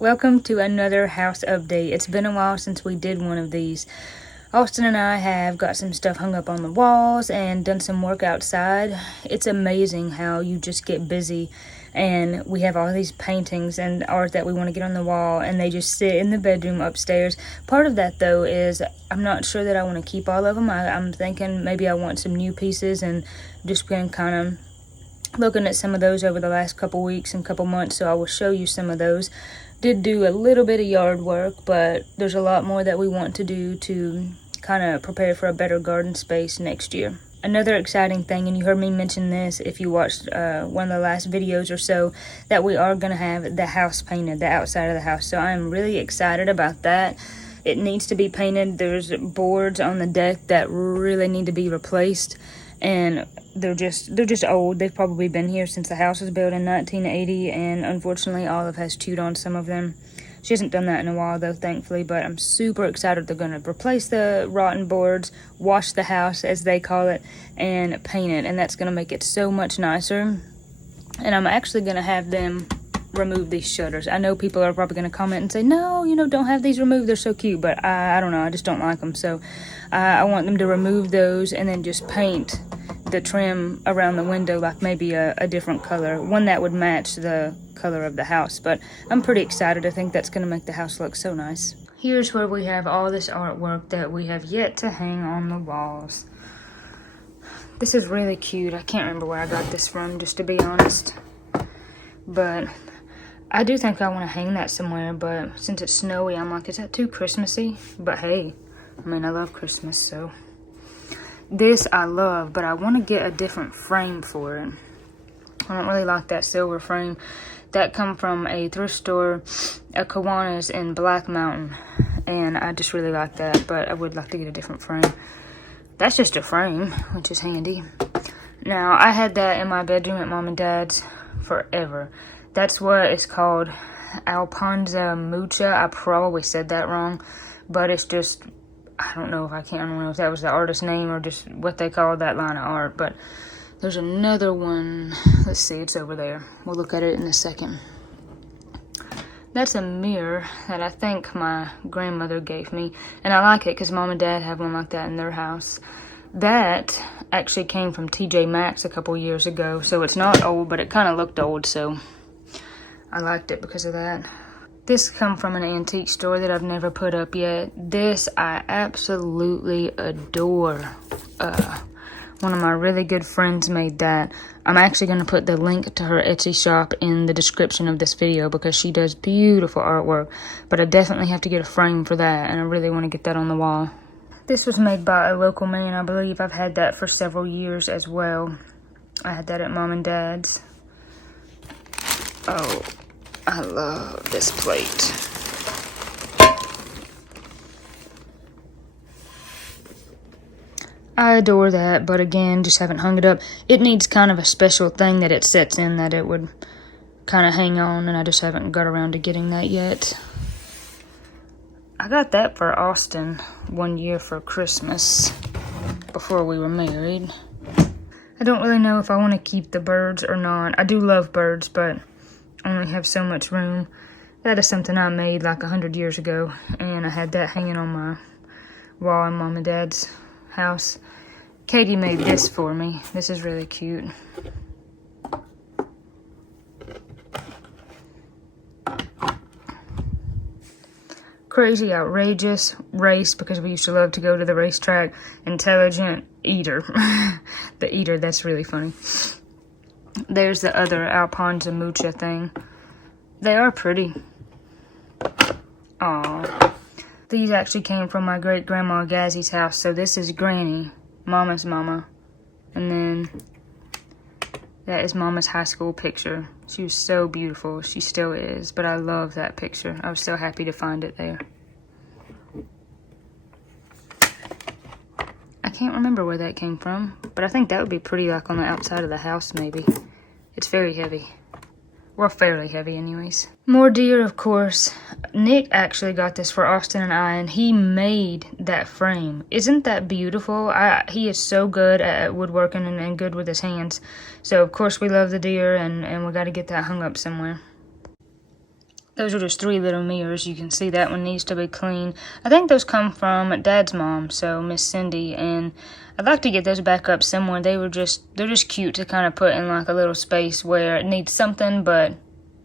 Welcome to another house update. It's been a while since we did one of these. Austin and I have got some stuff hung up on the walls and done some work outside. It's amazing how you just get busy and we have all these paintings and art that we want to get on the wall and they just sit in the bedroom upstairs. Part of that though is I'm not sure that I want to keep all of them. I'm thinking maybe I want some new pieces and just been kind of looking at some of those over the last couple weeks and couple months, so I will show you some of those. Did do a little bit of yard work, but there's a lot more that we want to do to kind of prepare for a better garden space next year. Another exciting thing, and you heard me mention this if you watched one of the last videos or so, that we are going to have the house painted, the outside of the house. So I'm really excited about that. It needs to be painted. There's boards on the deck that really need to be replaced, and they're just old. They've probably been here since the house was built in 1980, and unfortunately Olive has chewed on some of them. She hasn't done that in a while though, thankfully, but I'm super excited. They're going to replace the rotten boards, wash the house as they call it, and paint it, and that's going to make it so much nicer. And I'm actually going to have them remove these shutters. I know people are probably going to comment and say, no, don't have these removed, they're so cute, but I don't know, I just don't like them. So I want them to remove those and then just paint the trim around the window like maybe a different color, one that would match the color of the house. But I'm pretty excited. I think that's going to make the house look so nice. Here's where we have all this artwork that we have yet to hang on the walls. This is really cute. I can't remember where I got this from, just to be honest, but I do think I want to hang that somewhere, but since it's snowy, I'm like, is that too Christmassy? But hey, I mean, I love Christmas, so. This I love, but I want to get a different frame for it. I don't really like that silver frame. That come from a thrift store, a Kiwanis in Black Mountain, and I just really like that, but I would like to get a different frame. That's just a frame, which is handy. Now, I had that in my bedroom at Mom and Dad's forever. That's what it's called, Alpanza Mucha. I probably said that wrong, but it's just, I don't know if that was the artist's name or just what they call that line of art. But there's another one. Let's see, it's over there. We'll look at it in a second. That's a mirror that I think my grandmother gave me, and I like it because Mom and Dad have one like that in their house. That actually came from TJ Maxx a couple years ago, so it's not old, but it kind of looked old, so I liked it because of that. This come from an antique store that I've never put up yet. This I absolutely adore. One of my really good friends made that. I'm actually going to put the link to her Etsy shop in the description of this video because she does beautiful artwork. But I definitely have to get a frame for that, and I really want to get that on the wall. This was made by a local man, I believe. I've had that for several years as well. I had that at Mom and Dad's. Oh, I love this plate. I adore that, but again, just haven't hung it up. It needs kind of a special thing that it sets in that it would kind of hang on, and I just haven't got around to getting that yet. I got that for Austin one year for Christmas before we were married. I don't really know if I want to keep the birds or not. I do love birds, but I only have so much room. That is something I made like 100 years ago, and I had that hanging on my wall in Mom and Dad's house. Katie made this for me. This is really cute. Crazy, outrageous, race, because we used to love to go to the racetrack. Intelligent, eater. The eater, that's really funny. There's the other Alpanza Mucha thing. They are pretty. Aww. These actually came from my great-grandma Gazzy's house. So this is Granny, Mama's mama. And then that is Mama's high school picture. She was so beautiful. She still is. But I love that picture. I was so happy to find it there. I can't remember where that came from. But I think that would be pretty like on the outside of the house maybe. It's very heavy. Well, fairly heavy anyways. More deer, of course. Nick actually got this for Austin and I, and he made that frame. Isn't that beautiful? He is so good at woodworking and good with his hands. So, of course, we love the deer, and we got to get that hung up somewhere. Those are just 3 little mirrors. You can see that one needs to be clean. I think those come from Dad's mom, so Miss Cindy, and I'd like to get those back up somewhere. They're just cute to kind of put in like a little space where it needs something, but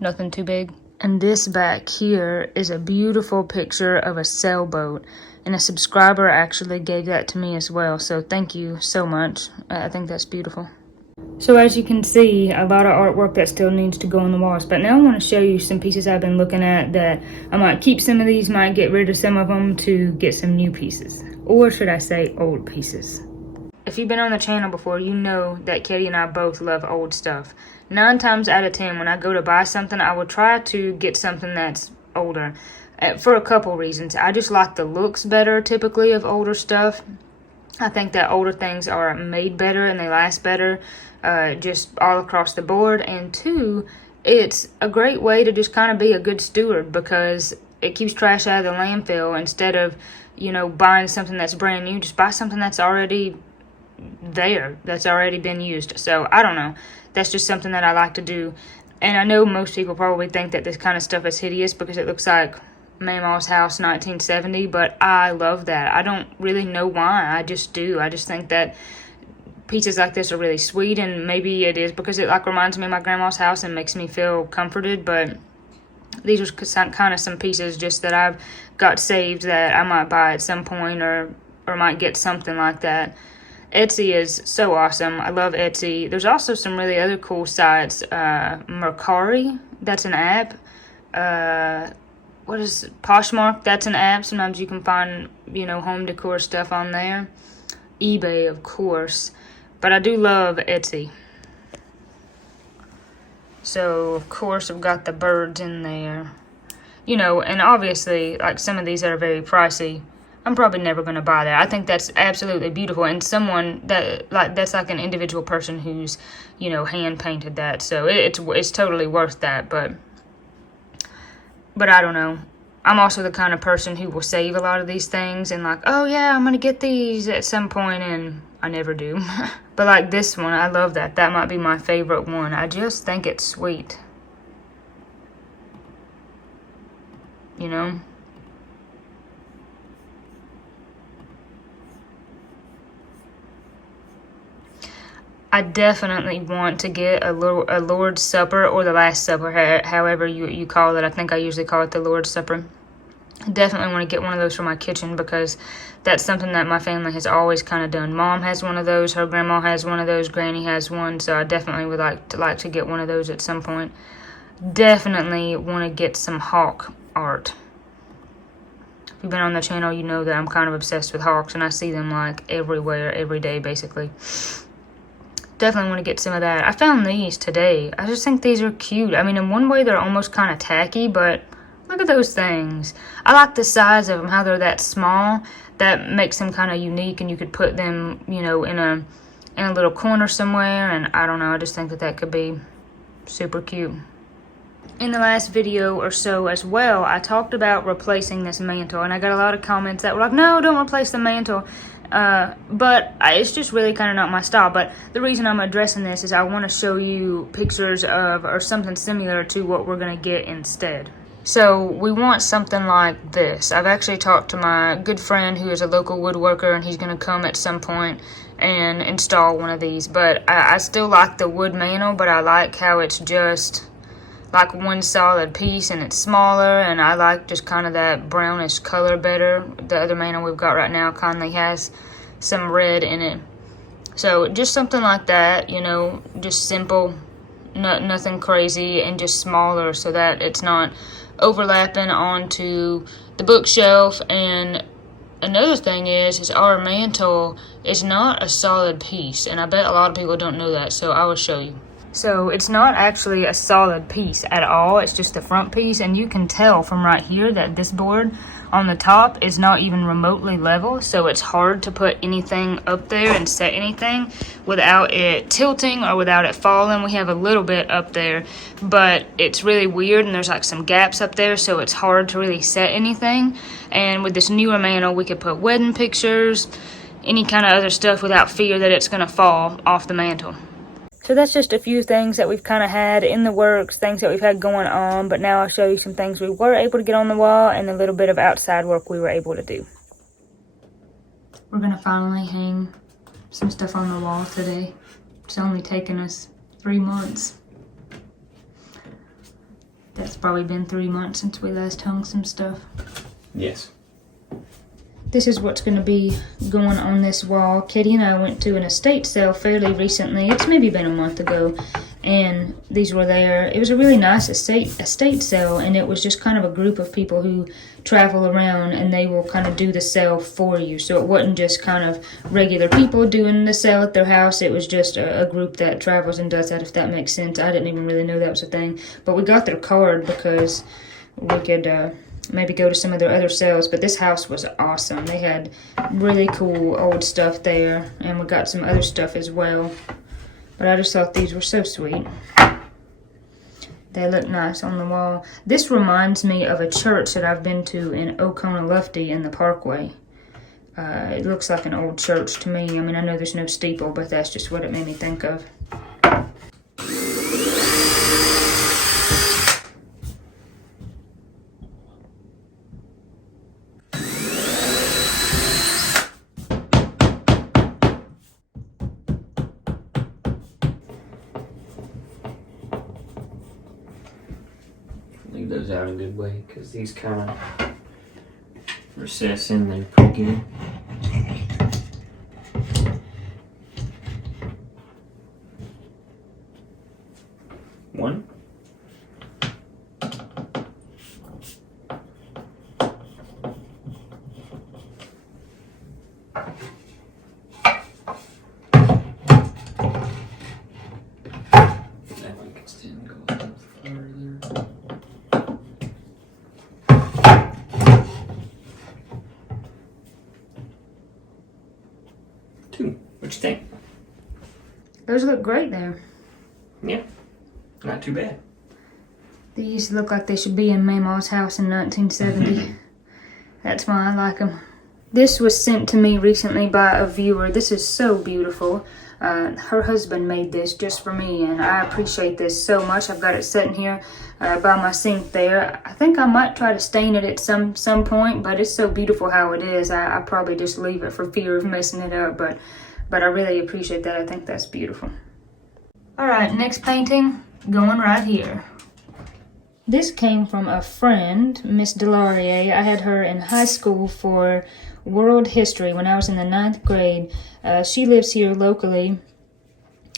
nothing too big. And this back here is a beautiful picture of a sailboat, and a subscriber actually gave that to me as well, so thank you so much. I think that's beautiful. So as you can see, a lot of artwork that still needs to go on the walls, but now I want to show you some pieces I've been looking at that I might keep some of these, might get rid of some of them to get some new pieces, or should I say old pieces. If you've been on the channel before, you know that Katie and I both love old stuff. 9 times out of 10, when I go to buy something, I will try to get something that's older. For a couple reasons. I just like the looks better, typically, of older stuff. I think that older things are made better and they last better, just all across the board. And 2, it's a great way to just kind of be a good steward, because it keeps trash out of the landfill. Instead of, you know, buying something that's brand new, just buy something that's already there, that's already been used. So I don't know, that's just something that I like to do. And I know most people probably think that this kind of stuff is hideous because it looks like Mama's house 1970, but I love that. I don't really know why, I just do. I just think that pieces like this are really sweet, and maybe it is because it like reminds me of my grandma's house and makes me feel comforted. But these are kind of some pieces just that I've got saved that I might buy at some point, or might get something like that. Etsy is so awesome. I love Etsy. There's also some really other cool sites. Mercari, that's an app. What is Poshmark? That's an app. Sometimes you can find, you know, home decor stuff on there. eBay, of course. But I do love Etsy. So, of course, I've got the birds in there. You know, and obviously, like some of these that are very pricey, I'm probably never going to buy that. I think that's absolutely beautiful, and someone that's like an individual person who's, you know, hand painted that, so it's totally worth that. But I don't know. I'm also the kind of person who will save a lot of these things and like, oh yeah, I'm going to get these at some point, and I never do. But like this one, I love that. That might be my favorite one. I just think it's sweet. You know? I definitely want to get a Lord's Supper, or the Last Supper, however you call it. I think I usually call it the Lord's Supper. I definitely want to get one of those for my kitchen, because that's something that my family has always kind of done. Mom has one of those, her grandma has one of those, Granny has one, so I definitely would like to get one of those at some point. Definitely want to get some hawk art. If you've been on the channel, you know that I'm kind of obsessed with hawks, and I see them like everywhere, every day, basically. Definitely want to get some of that. I found these today. I just think these are cute. I mean, in one way, they're almost kind of tacky, but look at those things. I like the size of them, how they're that small. That makes them kind of unique, and you could put them, you know, in a little corner somewhere, and I don't know, I just think that could be super cute. In the last video or so as well, I talked about replacing this mantle, and I got a lot of comments that were like, no, don't replace the mantle. But it's just really kind of not my style. But the reason I'm addressing this is I want to show you pictures of, or something similar to what we're going to get instead. So we want something like this. I've actually talked to my good friend who is a local woodworker, and he's going to come at some point and install one of these. But I still like the wood mantle, but I like how it's just like one solid piece and it's smaller, and I like just kind of that brownish color better. The other mantle we've got right now kindly has some red in it. So just something like that, you know, just simple, nothing crazy, and just smaller so that it's not overlapping onto the bookshelf. And another thing is our mantle is not a solid piece, and I bet a lot of people don't know that, so I will show you. So it's not actually a solid piece at all, it's just the front piece, and you can tell from right here that this board on the top is not even remotely level, so it's hard to put anything up there and set anything without it tilting or without it falling. We have a little bit up there, but it's really weird, and there's like some gaps up there, so it's hard to really set anything. And with this newer mantle, we could put wedding pictures, any kind of other stuff without fear that it's going to fall off the mantle. So that's just a few things that we've kind of had in the works, things that we've had going on, but now I'll show you some things we were able to get on the wall and a little bit of outside work we were able to do. We're gonna finally hang some stuff on the wall today. It's only taken us 3 months. That's probably been 3 months since we last hung some stuff. Yes. This is what's going to be going on this wall. Katie and I went to an estate sale fairly recently. It's maybe been a month ago, and these were there. It was a really nice estate sale, and it was just kind of a group of people who travel around, and they will kind of do the sale for you. So it wasn't just kind of regular people doing the sale at their house. It was just a group that travels and does that, if that makes sense. I didn't even really know that was a thing. But we got their card because we could maybe go to some of their other sales, but this house was awesome. They had really cool old stuff there, and we got some other stuff as well. But I just thought these were so sweet. They look nice on the wall. This reminds me of a church that I've been to in Oconee in the Parkway. It looks like an old church to me. I mean, I know there's no steeple, but that's just what it made me think of. Leave those out a good way, because these kind of recess in there pretty good. One. That one can stand and go a little further. Two. What you think? Those look great there. Yeah, not too bad. These look like they should be in Mama's house in 1970. That's why I like them. This was sent to me recently by a viewer. This is so beautiful. Her husband made this just for me, and I appreciate this so much. I've got it sitting here by my sink there. I think I might try to stain it at some point, but it's so beautiful how it is. I probably just leave it for fear of messing it up, but I really appreciate that. I think that's beautiful. All right, next painting going right here. This came from a friend, Miss Delaurier. I had her in high school for world history when I was in the 9th grade. She lives here locally,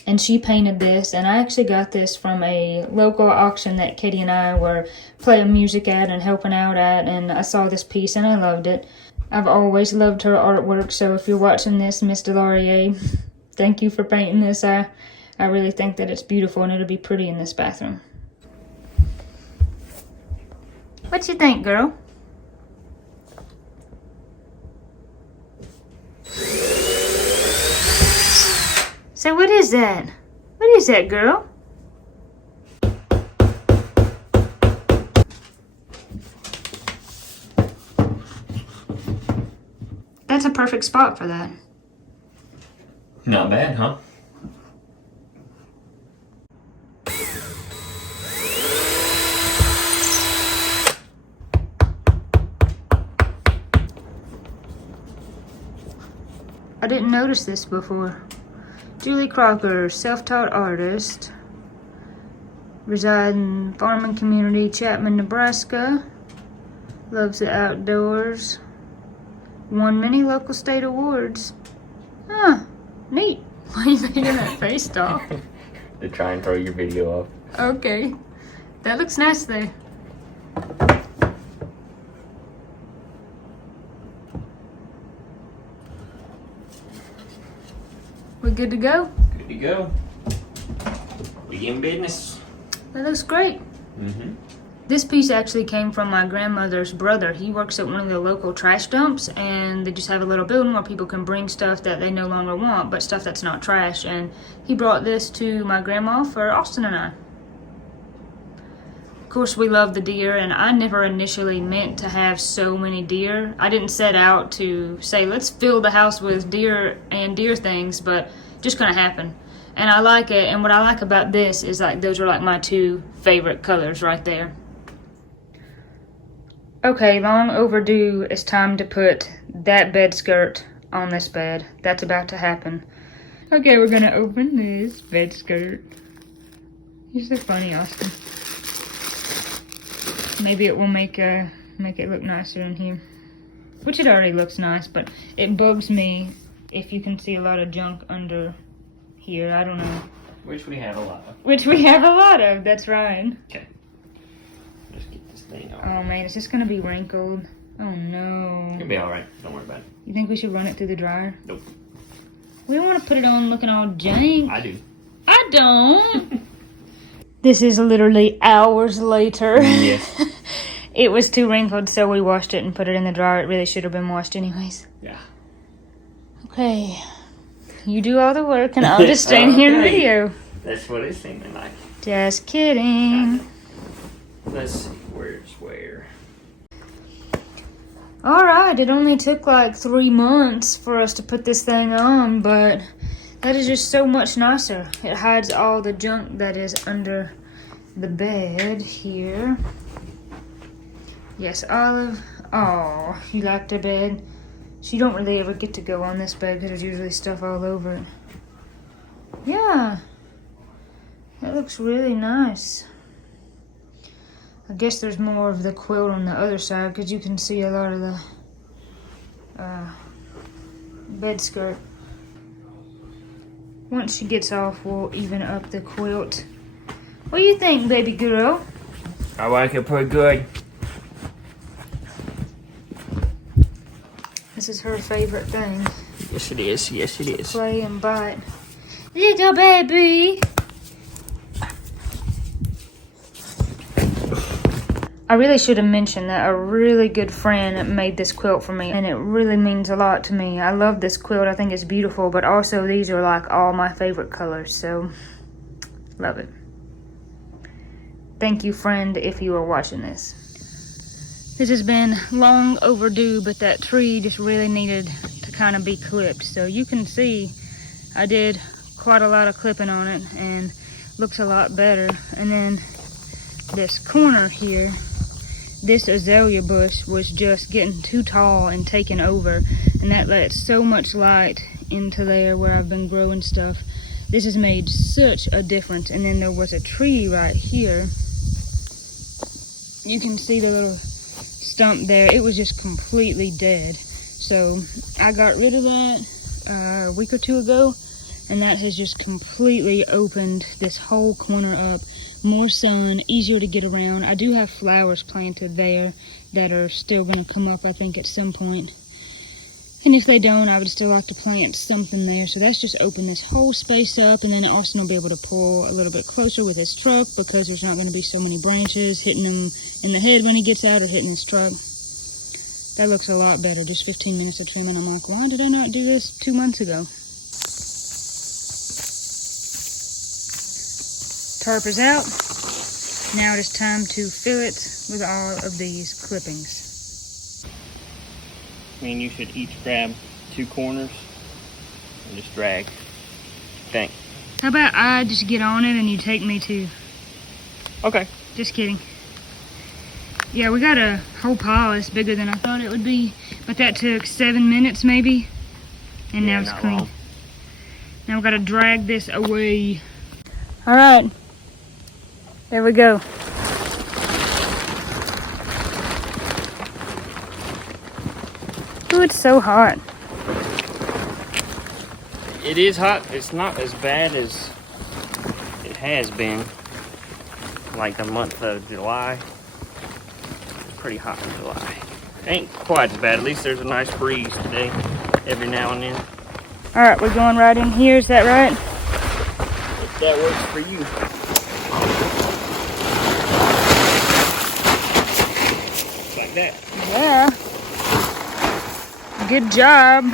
and she painted this, and I actually got this from a local auction that Katie and I were playing music at and helping out at, and I saw this piece and I loved it. I've always loved her artwork, so if you're watching this, Miss Delaurier, thank you for painting this. I really think that it's beautiful, and it'll be pretty in this bathroom. What you think, girl? So what is that? What is that, girl? That's a perfect spot for that. Not bad, huh? I didn't notice this before. Julie Crocker, self-taught artist, reside in farming community, Chapman, Nebraska. Loves the outdoors. Won many local state awards. Huh, neat. Why are you making that face, doll? To try and throw your video off. Okay, that looks nice there. We good to go? Good to go. We in business. That looks great. Mm-hmm. This piece actually came from my grandmother's brother. He works at one of the local trash dumps, and they just have a little building where people can bring stuff that they no longer want, but stuff that's not trash. And he brought this to my grandma for Austin and I. Of course, we love the deer, and I never initially meant to have so many deer. I didn't set out to say, let's fill the house with deer and deer things, but just kind of happened. And I like it. And what I like about this is like those are like my two favorite colors right there. Okay, long overdue. It's time to put that bed skirt on this bed. That's about to happen. Okay, we're gonna open this bed skirt. You're so funny, Austin. Maybe it will make it look nicer in here. Which it already looks nice, but it bugs me if you can see a lot of junk under here. I don't know. Which we have a lot of. Which we have a lot of, that's right. Okay. Just get this thing on. Oh man, is this gonna be wrinkled? Oh no. It'll be alright. Don't worry about it. You think we should run it through the dryer? Nope. We don't want to put it on looking all jank. I do. I don't. This is literally hours later. Yes. It was too wrinkled, so we washed it and put it in the dryer. It really should have been washed anyways. Yeah. Okay. You do all the work and I'll just stand here in the video. That's what it's seeming like. Just kidding. Let's see where's where. Alright, it only took like 3 months for us to put this thing on, but that is just so much nicer. It hides all the junk that is under the bed here. Yes, Olive. Oh, you like the bed? So you don't really ever get to go on this bed because there's usually stuff all over it. Yeah. That looks really nice. I guess there's more of the quilt on the other side because you can see a lot of the bed skirt. Once she gets off, we'll even up the quilt. What do you think, baby girl? I like it pretty good. This is her favorite thing. Yes, it is. Yes, it is. Play and bite. Little baby. I really should have mentioned that a really good friend made this quilt for me, and it really means a lot to me. I love this quilt. I think it's beautiful, but also these are like all my favorite colors, so love it. Thank you, friend, if you are watching this. This has been long overdue, but that tree just really needed to kind of be clipped. So you can see I did quite a lot of clipping on it and looks a lot better. And then this corner here, this azalea bush was just getting too tall and taking over, and that let so much light into there where I've been growing stuff. This has made such a difference. And then there was a tree right here. You can see the little stump there. It was just completely dead. So I got rid of that a week or two ago, and that has just completely opened this whole corner up. More sun, easier to get around. I do have flowers planted there that are still going to come up, I think, at some point. And if they don't, I would still like to plant something there. So that's just opened this whole space up, and then Austin will be able to pull a little bit closer with his truck because there's not going to be so many branches hitting him in the head when he gets out or hitting his truck. That looks a lot better. Just 15 minutes of trimming. I'm like, why did I not do this 2 months ago? Tarp is out. Now it is time to fill it with all of these clippings. I mean, you should each grab 2 corners and just drag. Thanks. How about I just get on it and you take me too? Okay. Just kidding. Yeah, we got a whole pile that's bigger than I thought it would be, but that took 7 minutes maybe, and now it's clean. Long. Now we've got to drag this away. All right. There we go. Ooh, it's so hot. It is hot. It's not as bad as it has been. Like the month of July. It's pretty hot in July. Ain't quite as bad. At least there's a nice breeze today, every now and then. All right, we're going right in here. Is that right? If that works for you. Like that. Yeah. Good job.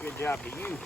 Good job to you.